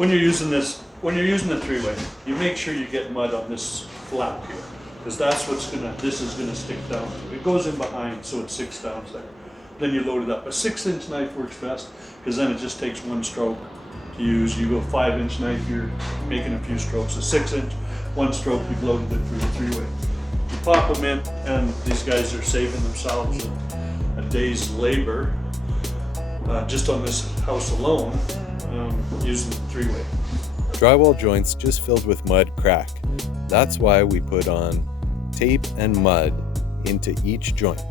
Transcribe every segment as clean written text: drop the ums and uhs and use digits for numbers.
when you're using the three-way, you make sure you get mud on this flap here, because that's this is gonna stick down. It goes in behind, so it sticks down there. Then you load it up. A 6-inch knife works best, because then it just takes one stroke to use. You go 5-inch knife, you're making a few strokes. A 6-inch, one stroke, you've loaded it through the three-way. You pop them in, and these guys are saving themselves a day's labor just on this house alone, using the three-way. Drywall joints just filled with mud crack. That's why we put on tape and mud into each joint.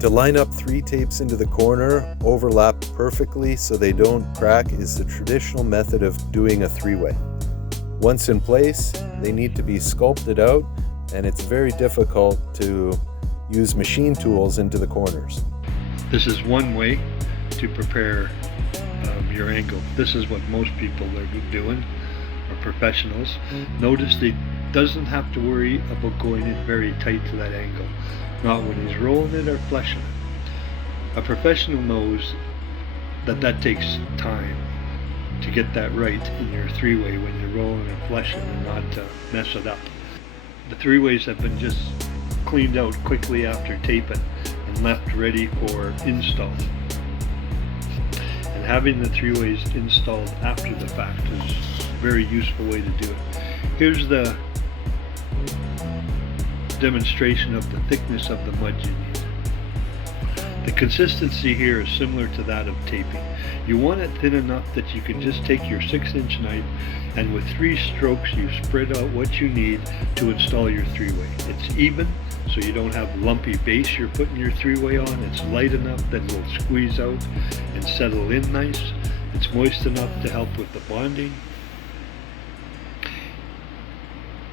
To line up 3 tapes into the corner, overlap perfectly so they don't crack, is the traditional method of doing a three-way. Once in place, they need to be sculpted out, and it's very difficult to use machine tools into the corners. This is one way to prepare your angle. This is what most people are doing, or professionals. Notice they doesn't have to worry about going in very tight to that angle. Not when he's rolling it or fleshing it. A professional knows that takes time to get that right in your three-way when you're rolling and fleshing and not mess it up. The three-ways have been just cleaned out quickly after taping and left ready for install. And having the three-ways installed after the fact is a very useful way to do it. Here's the demonstration of the thickness of the mud you need. The consistency here is similar to that of taping. You want it thin enough that you can just take your 6-inch knife and with 3 strokes you spread out what you need to install your three-way. It's even, so you don't have lumpy base you're putting your three-way on. It's light enough that it will squeeze out and settle in nice. It's moist enough to help with the bonding.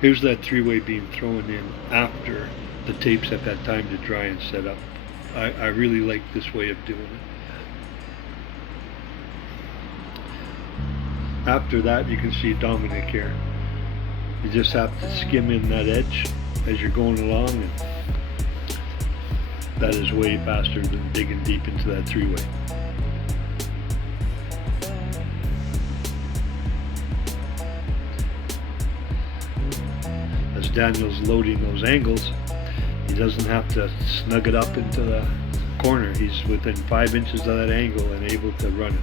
Here's that three-way beam thrown in after the tapes have had time to dry and set up. I really like this way of doing it. After that, you can see Dominic here. You just have to skim in that edge as you're going along, and that is way faster than digging deep into that three-way. As Daniel's loading those angles, he doesn't have to snug it up into the corner. He's within 5 inches of that angle and able to run it.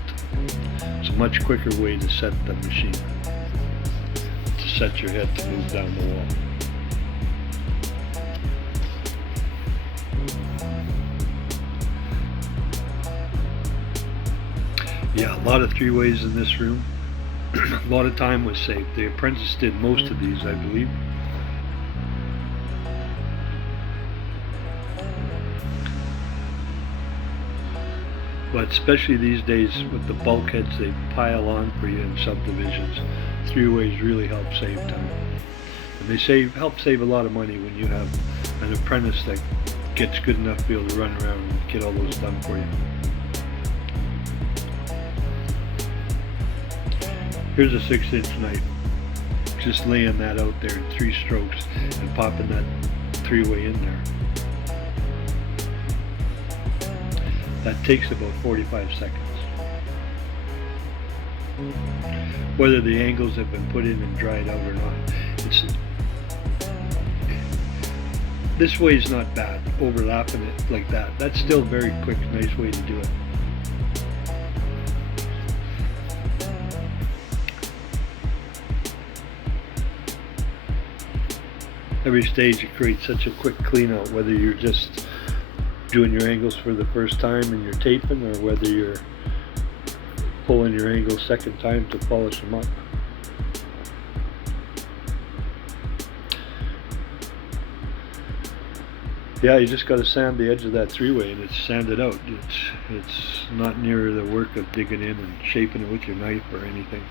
It's a much quicker way to set the machine, to set your head to move down the wall. Yeah, a lot of three-ways in this room. A lot of time was saved. The apprentice did most of these, I believe. But especially these days with the bulkheads they pile on for you in subdivisions, three-ways really help save time. And they help save a lot of money when you have an apprentice that gets good enough to be able to run around and get all those done for you. Here's a 6-inch knife. Just laying that out there in 3 strokes and popping that three-way in there. That takes about 45 seconds. Whether the angles have been put in and dried out or not, this way is not bad, overlapping it like that. That's still a very quick, nice way to do it. Every stage it creates such a quick clean out, whether you're just doing your angles for the first time and you're taping, or whether you're pulling your angles second time to polish them up. Yeah, you just got to sand the edge of that three-way and it's sanded out. It's not near the work of digging in and shaping it with your knife or anything.